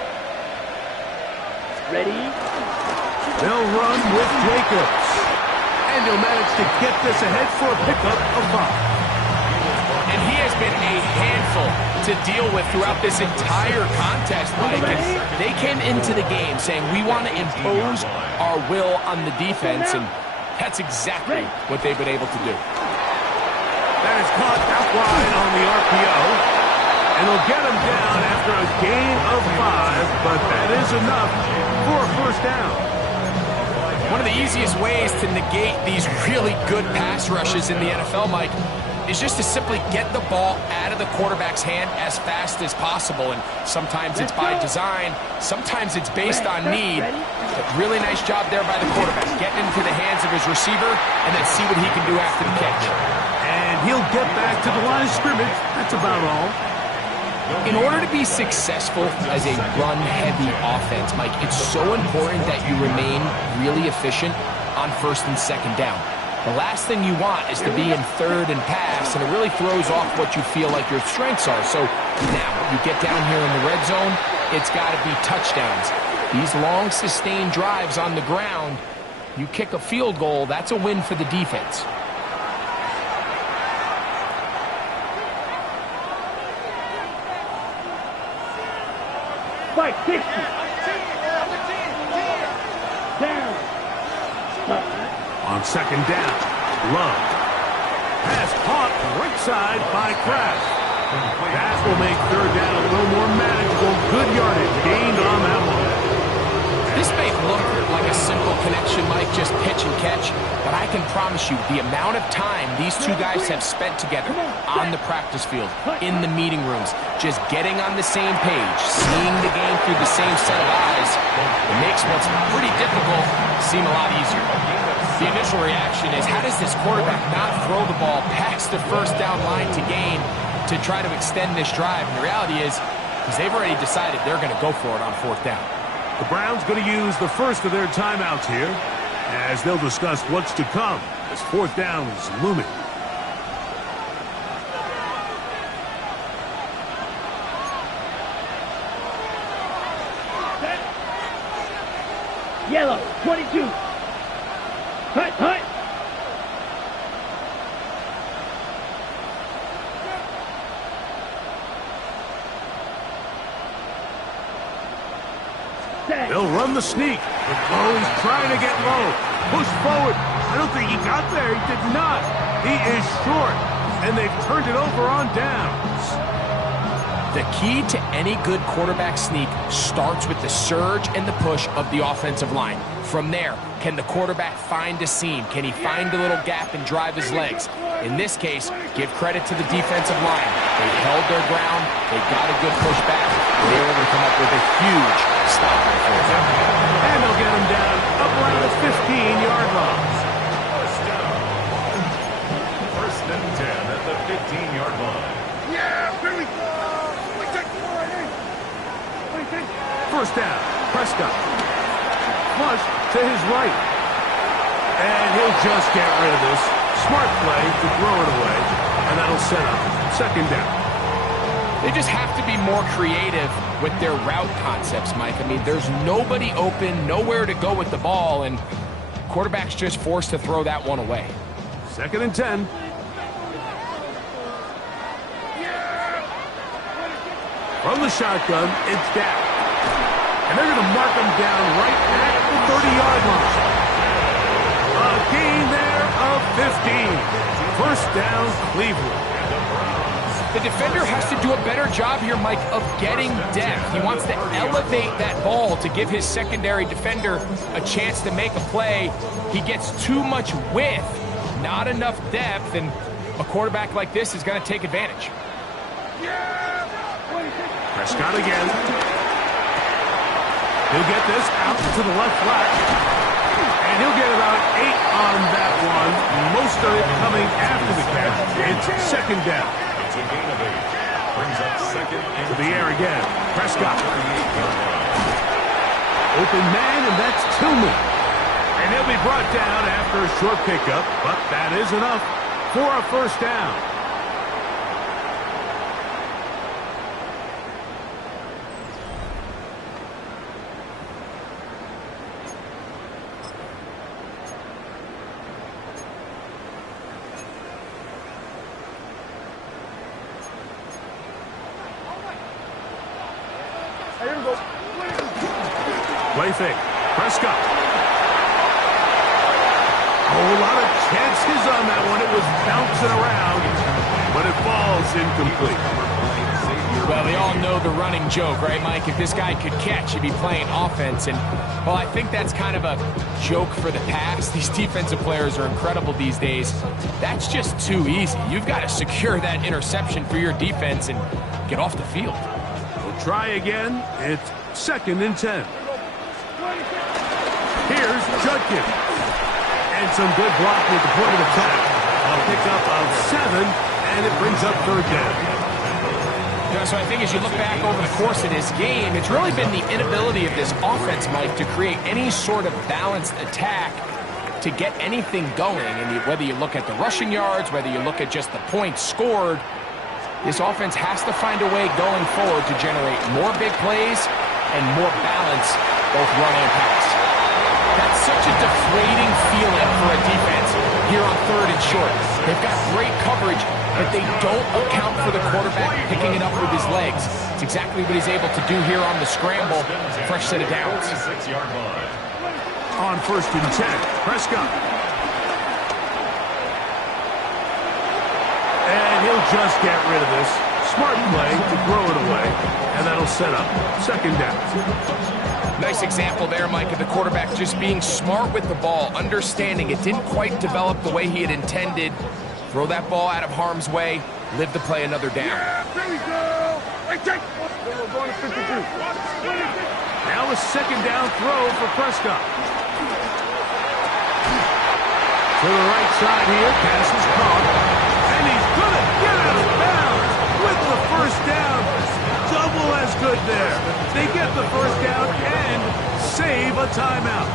Ready. They'll run with Jacobs. And he'll manage to get this ahead for a pickup of 5. And he has been a handful to deal with throughout this entire contest, Mike. And they came into the game saying, we want to impose our will on the defense, and that's exactly what they've been able to do. That is caught out wide on the RPO. And they'll get him down after a gain of 5, but that is enough for a 1st down. One of the easiest ways to negate these really good pass rushes in the NFL, Mike, is just to simply get the ball out of the quarterback's hand as fast as possible. And sometimes it's by design, sometimes it's based on need. But really nice job there by the quarterback, getting into the hands of his receiver and then see what he can do after the catch. And he'll get back to the line of scrimmage. That's about all. In order to be successful as a run-heavy offense, Mike, it's so important that you remain really efficient on 1st and 2nd down. The last thing you want is to be in 3rd and pass, and it really throws off what you feel like your strengths are. So now, you get down here in the red zone, it's got to be touchdowns. These long, sustained drives on the ground, you kick a field goal, that's a win for the defense. Fight 60. Down. On second down, Love. Pass caught right side by Kraft. That will make third down a little more manageable. Good yardage gained on that one. This may look like a simple connection, Mike, just pitch and catch, but I can promise you the amount of time these two guys have spent together on the practice field, in the meeting rooms, just getting on the same page, seeing the game through the same set of eyes, it makes what's pretty difficult seem a lot easier. The initial reaction is, how does this quarterback not throw the ball past the first down line to gain to try to extend this drive? And the reality is, because they've already decided they're going to go for it on fourth down. The Browns going to use the first of their timeouts here as they'll discuss what's to come as fourth down is looming. Yellow, 22. Hut, hut. They'll run the sneak. Oh, he's trying to get low. Push forward. I don't think he got there. He did not. He is short. And they've turned it over on downs. The key to any good quarterback sneak starts with the surge and the push of the offensive line. From there, can the quarterback find a seam? Can he find a little gap and drive his legs? In this case, give credit to the defensive line. They held their ground. They got a good push back. They were able to come up with a huge stop right there. And they'll get him down up around the 15-yard line. First and 10 at the 15-yard line. Yeah, here we go. We take the line, eh? First down, Prescott. Flush to his right. And he'll just get rid of this. Smart play to throw it away. And that'll set up second down. They just have to be more creative with their route concepts, Mike. I mean, there's nobody open, nowhere to go with the ball, and quarterback's just forced to throw that one away. Second and 10. From the shotgun, it's down. And they're going to mark him down right at the 30-yard line. A gain there of 15. First down, Cleveland. The defender has to do a better job here, Mike, of getting depth. He wants to elevate that ball to give his secondary defender a chance to make a play. He gets too much width, not enough depth, and a quarterback like this is going to take advantage. Prescott again. He'll get this out to the left flat. And he'll get about 8 on that one. Most of it coming after the catch. It's second down. It's a gain of 8. Brings up second and To the air again. Prescott. Open man, and that's Tillman. And he'll be brought down after a short pickup, but that is enough for a first down. Play fake. Prescott. Oh, a lot of chances on that one. It was bouncing around, but it falls incomplete. Well, we all know the running joke, right, Mike? If this guy could catch, he'd be playing offense. And, well, I think that's kind of a joke for the past. These defensive players are incredible these days. That's just too easy. You've got to secure that interception for your defense and get off the field. We'll try again. It's second and 10. Here's Judkins. And some good blocking at the point of attack. A pickup of 7, and it brings up third down. You know, so I think as you look back over the course of this game, it's really been the inability of this offense, Mike, to create any sort of balanced attack to get anything going. And whether you look at the rushing yards, whether you look at just the points scored, this offense has to find a way going forward to generate more big plays and more balance, both run and pass. That's such a deflating feeling for a defense here on 3rd and short. They've got great coverage, but they don't account for the quarterback picking it up with his legs. It's exactly what he's able to do here on the scramble. Fresh set of downs. 26-yard line. On 1st and 10, Prescott. And he'll just get rid of this. Smart play to throw it away, and that'll set up 2nd down. Nice example there, Mike, of the quarterback just being smart with the ball, understanding it didn't quite develop the way he had intended. Throw that ball out of harm's way, live to play another down. Yeah, there we go. I take. We're going to 52. Now a 2nd down throw for Prescott. To the right side here, pass is caught. And he's going to get out of bounds with the 1st down. Double as good there. They get the 1st down and save a timeout.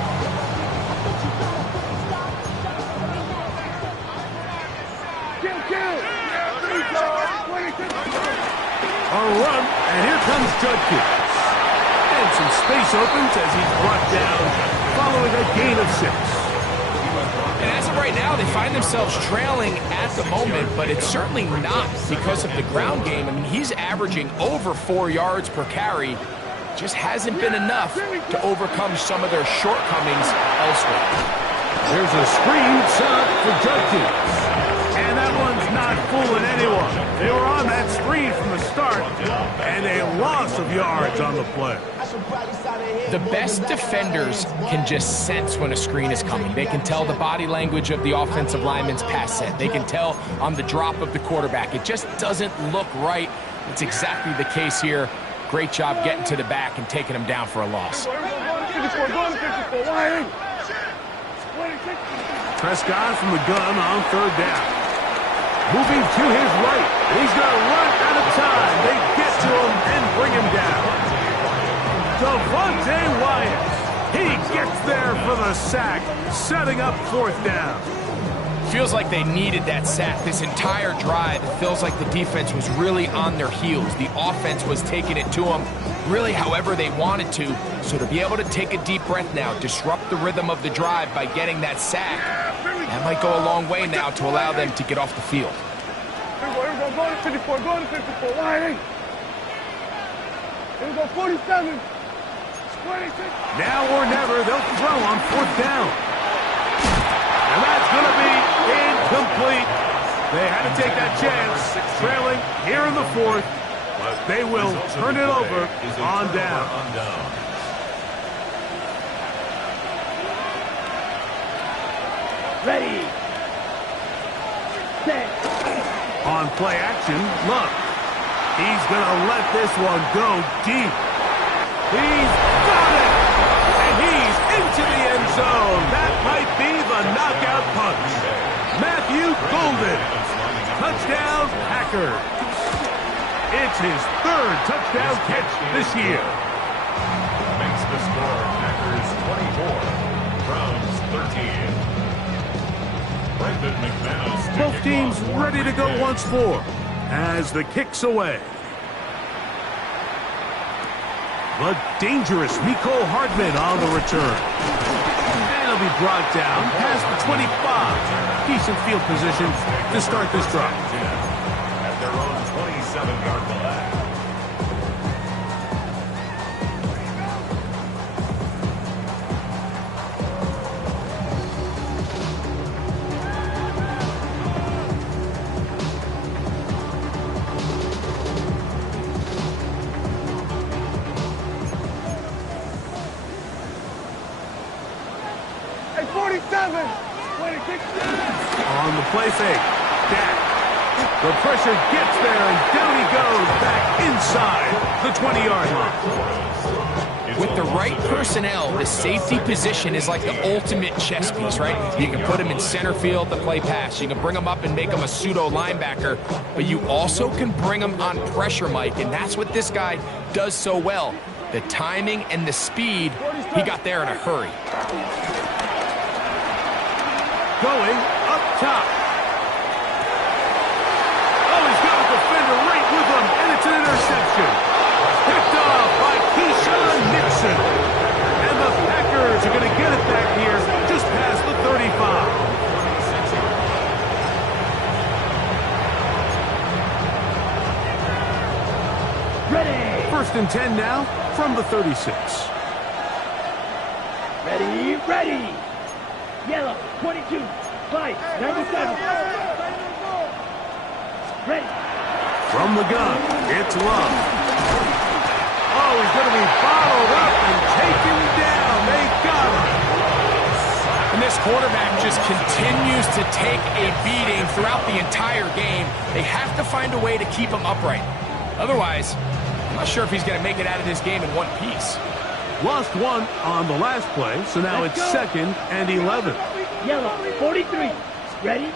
Kill. Yeah, there we go. 22. A run, and here comes Judkins. And some space opens as he's brought down following a gain of 6. And as of right now, they find themselves trailing at the moment, but it's certainly not because of the ground game. I mean, he's averaging over 4 yards per carry. Just hasn't been enough to overcome some of their shortcomings elsewhere. There's a screen set up for Judkins. And that one's not fooling anyone. They were on that screen from the start, and a loss of yards on the play. The best defenders can just sense when a screen is coming. They can tell the body language of the offensive lineman's pass set. They can tell on the drop of the quarterback. It just doesn't look right. It's exactly the case here. Great job getting to the back and taking him down for a loss. Prescott from the gun on 3rd down. Moving to his right. He's going to run out of time. They get to him and bring him down. Devontae Wyatt. He gets there for the sack, setting up 4th down. Feels like they needed that sack this entire drive. It feels like the defense was really on their heels. The offense was taking it to them really however they wanted to. So to be able to take a deep breath now, disrupt the rhythm of the drive by getting that sack, that might go a long way now to allow them to get off the field. Here we go. Go to 54. Go to 54. Why? Here we go. 47. 26. Now or never, they'll throw on 4th down. And that's going to be incomplete. They had to take that chance, trailing here in the 4th, but they will turn it over on down. Ready. Set. On play action, Luck. He's going to let this one go deep. He's got it! And he's into the end zone. That might be the knockout punch. Matthew Golden. Touchdown, Packers. It's his 3rd touchdown catch this year. Makes the score Packers 24, Browns 13. Brandon McManus. Both teams ready to go once more as the kick's away. The dangerous Mecole Hardman on the return. And he'll be brought down past the 25. Decent field position to start this drive. At their own 27-yard line. Hey, 47. 26. On the play fake. Dak. The pressure gets there, and down he goes back inside the 20-yard line. With the right personnel, the safety position is like the ultimate chess piece, right? You can put him in center field to play pass. You can bring him up and make him a pseudo linebacker, but you also can bring him on pressure, Mike, and that's what this guy does so well. The timing and the speed, he got there in a hurry. Going up top. Oh, he's got a defender right with him, and it's an interception. Picked off by Keyshawn Nixon. And the Packers are going to get it back here just past the 35. First and 10 now from the 36. Ready, ready. Yellow, 22. White, 97. Ready. From the gun, it's Love. Oh, he's going to be bottled up and taken down. They got him. And this quarterback just continues to take a beating throughout the entire game. They have to find a way to keep him upright. Otherwise, I'm not sure if he's going to make it out of this game in one piece. Lost one on the last play, so now it's 2nd and 11. Yellow, 43. Ready?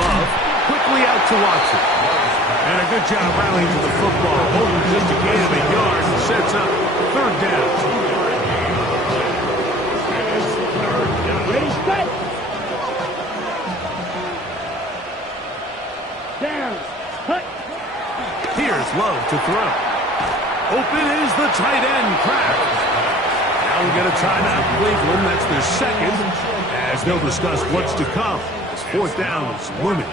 Love quickly out to Watson. And a good job rallying to the football. Holding just a gain of a yard and sets up 3rd down. Ready, set. Down. Cut. Here's Love to throw. Open is the tight end, Kraft. Now we get a timeout, Cleveland. That's their 2nd, as they'll discuss what's to come. It's 4th down is looming.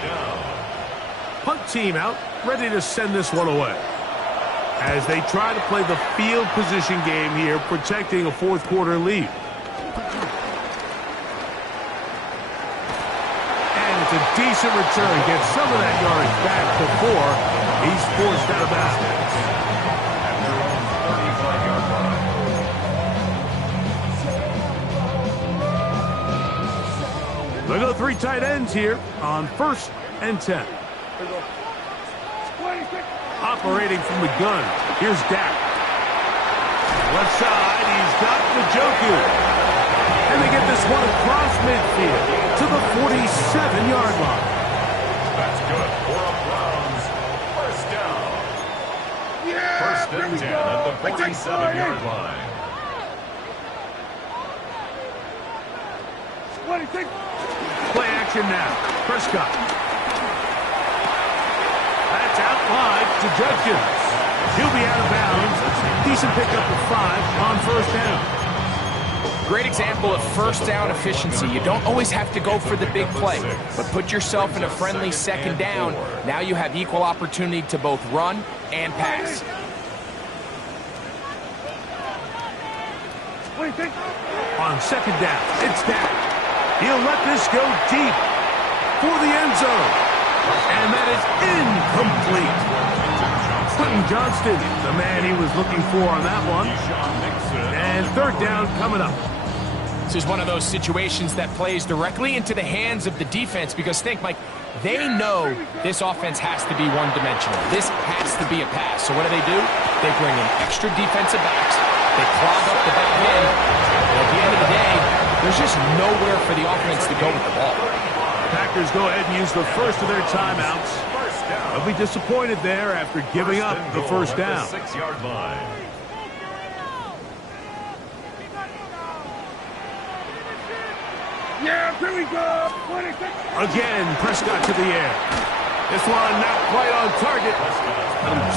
Punt team out, ready to send this one away. As they try to play the field position game here, protecting a 4th quarter lead. And it's a decent return. Gets some of that yardage back before he's forced out of bounds. They go 3 tight ends here on 1st and 10. Operating from the gun, here's Dak. Left side, he's got Njoku. And they get this one across midfield to the 47-yard line. That's good for a Browns. First down. First and 10 at the 47-yard line. 26. Play action now. Prescott. That's out wide to Judkins. He'll be out of bounds. Decent pickup of 5 on 1st down. Great example of 1st down efficiency. You don't always have to go for the big play, but put yourself in a friendly 2nd down. Now you have equal opportunity to both run and pass. 26. On 2nd down, it's Dak. He'll let this go deep for the end zone. And that is incomplete. Quentin Johnston, the man he was looking for on that one. And 3rd down coming up. This is one of those situations that plays directly into the hands of the defense because think, Mike, they know this offense has to be one-dimensional. This has to be a pass. So what do? They bring in extra defensive backs. They clog up the back end. And at the end of the day, there's just nowhere for the offense to go with the ball. Packers go ahead and use the first of their timeouts. They'll be disappointed there after giving up the 1st down. 6-yard line. Yeah, here we go. 26. Again, Prescott to the air. This one not quite on target.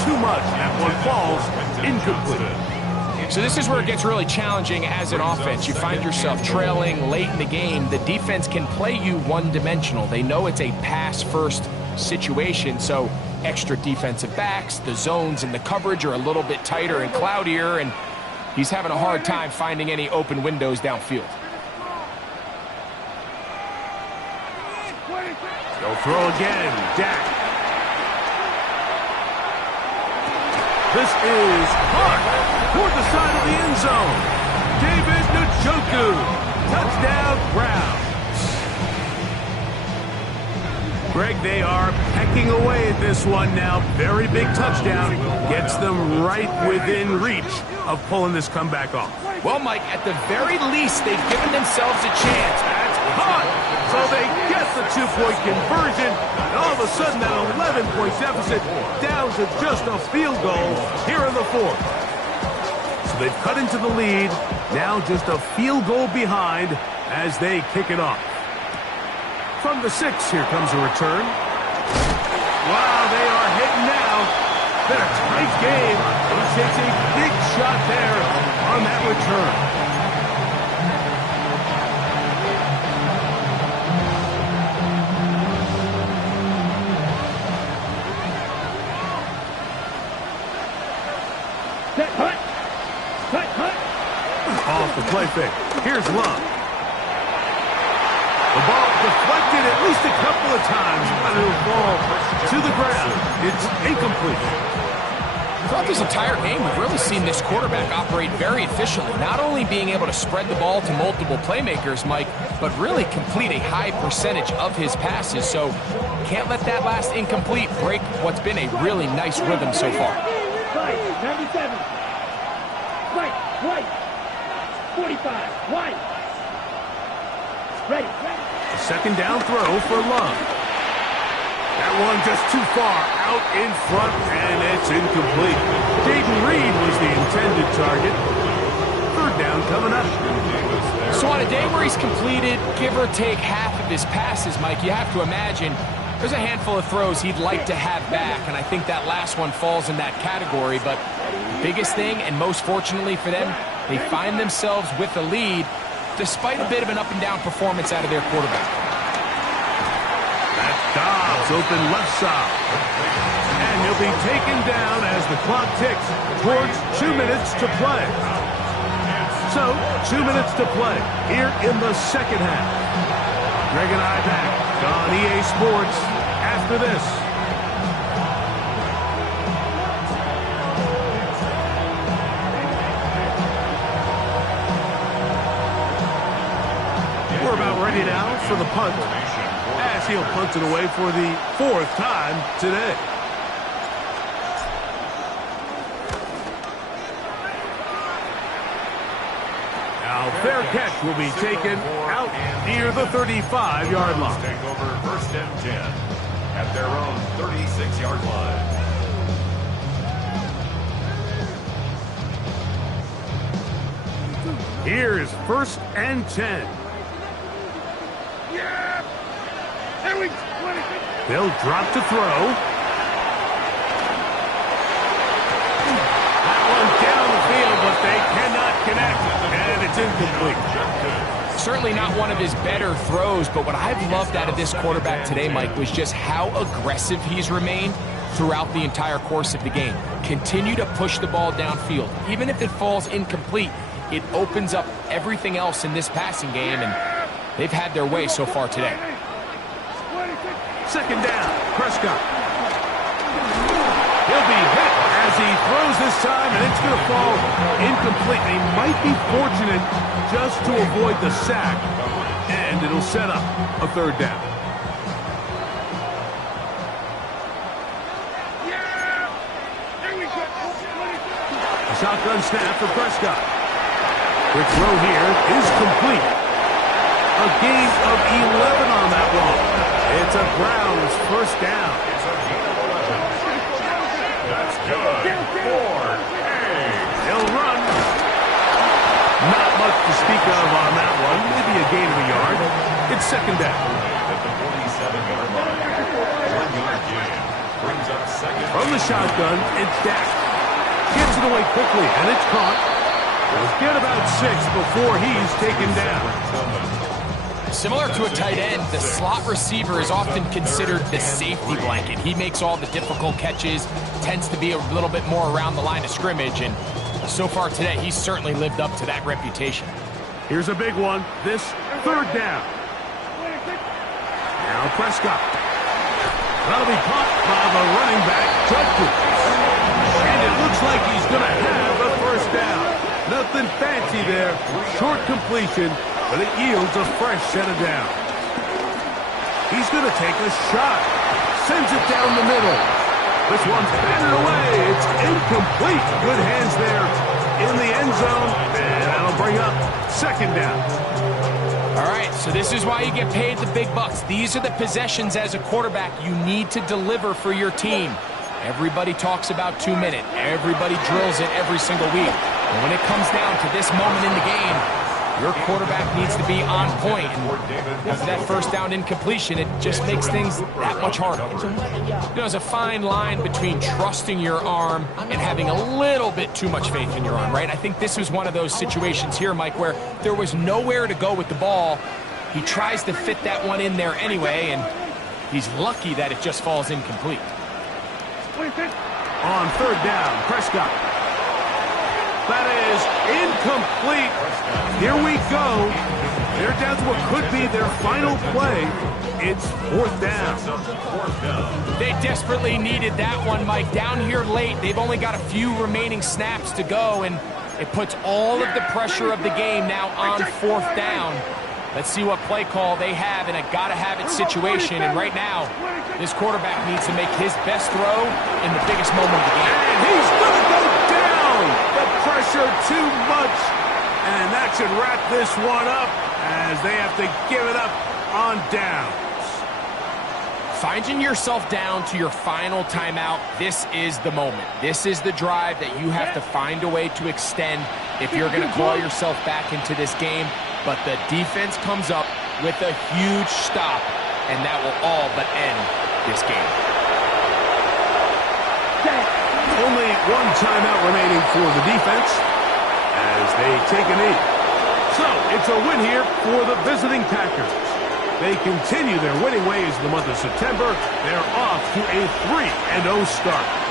Too much. That one falls incomplete. So this is where it gets really challenging as an offense. You find yourself trailing late in the game. The defense can play you one-dimensional. They know it's a pass-first situation, so extra defensive backs, the zones and the coverage are a little bit tighter and cloudier, and he's having a hard time finding any open windows downfield. They'll throw again. Dak. This is hard toward the side of the end zone. David Njoku. Touchdown, Browns. Greg, they are pecking away at this one now. Very big touchdown. Gets them right within reach of pulling this comeback off. Well, Mike, at the very least, they've given themselves a chance. That's caught. So they get the 2-point conversion. And all of a sudden, that 11-point deficit down to just a field goal here in the 4th. So they've cut into the lead. Now just a field goal behind as they kick it off. From the 6, here comes a return. Wow, they are hitting now. Been a tight game. He takes a big shot there on that return. play fake. Here's Love. The ball deflected at least a couple of times, but it'll fall to the ground. It's incomplete. Throughout this entire game, we've really seen this quarterback operate very efficiently, not only being able to spread the ball to multiple playmakers, Mike, but really complete a high percentage of his passes. So can't let that last incomplete break what's been a really nice rhythm so far. Right, 97. Right, right. 45, right. Ready. Second down throw for Love. That one just too far out in front, and it's incomplete. Jayden Reed was the intended target. Third down coming up. So on a day where he's completed, give or take half of his passes, Mike, you have to imagine there's a handful of throws he'd like to have back, and I think that last one falls in that category. But biggest thing, and most fortunately for them, they find themselves with the lead despite a bit of an up-and-down performance out of their quarterback. That's Dobbs open left side. And he'll be taken down as the clock ticks towards 2 minutes to play. So, 2 minutes to play here in the second half. Greg and I back on EA Sports after this. We're about ready now for the punt, as he'll punt it away for the 4th time today. Now, fair catch will be taken out near the 35-yard line. Take over 1st and 10 at their own 36-yard line. Here's 1st and 10. Yeah! Here we go! They'll drop to throw. That one down the field, but they cannot connect, and it's incomplete. Certainly not one of his better throws, but what I've loved out of this quarterback today, Mike, was just how aggressive he's remained throughout the entire course of the game. Continue to push the ball downfield. Even if it falls incomplete, it opens up everything else in this passing game, and they've had their way so far today. Second down, Prescott. He'll be hit as he throws this time, and it's going to fall incomplete. They might be fortunate just to avoid the sack, and it'll set up a 3rd down. A shotgun snap for Prescott. Quick throw here is complete. A gain of 11 on that one. It's a Browns 1st down. It's a gain of 11. That's good. 4A. He'll run. Not much to speak of on that one. Maybe a gain of a yard. It's 2nd down. At the 47-yard line. 1-yard gain. Brings up 2nd. From the shotgun, it's Dak. Gets it away quickly, and it's caught. He'll get about 6 before he's taken down. Similar to a tight end, the slot receiver is often considered the safety blanket. He makes all the difficult catches, tends to be a little bit more around the line of scrimmage, and so far today, he's certainly lived up to that reputation. Here's a big one, this 3rd down. Now Prescott. That'll be caught by the running back, Judkins. And it looks like he's going to have a 1st down. Nothing fancy there, short completion, but it yields a fresh set of downs. He's going to take a shot. Sends it down the middle. This one's batted away. It's incomplete. Good hands there in the end zone. And that'll bring up 2nd down. All right, so this is why you get paid the big bucks. These are the possessions as a quarterback you need to deliver for your team. Everybody talks about 2 minutes. Everybody drills it every single week. And when it comes down to this moment in the game, your quarterback needs to be on point. And after that 1st down incompletion, it just makes things that much harder. There's a fine line between trusting your arm and having a little bit too much faith in your arm, right? I think this was one of those situations here, Mike, where there was nowhere to go with the ball. He tries to fit that one in there anyway, and he's lucky that it just falls incomplete. On 3rd down, Prescott. That is incomplete. Here we go. They're down to what could be their final play. It's 4th down. They desperately needed that one, Mike. Down here late, they've only got a few remaining snaps to go, and it puts all of the pressure of the game now on 4th down. Let's see what play call they have in a gotta-have-it situation. And right now, this quarterback needs to make his best throw in the biggest moment of the game. And he's going to go down. The pressure too much. And that should wrap this one up as they have to give it up on downs. Finding yourself down to your final timeout, this is the moment. This is the drive that you have to find a way to extend if you're going to call yourself back into this game. But the defense comes up with a huge stop, and that will all but end this game. Only one timeout remaining for the defense as they take a knee. So it's a win here for the visiting Packers. They continue their winning ways in the month of September. They're off to a 3-0 start.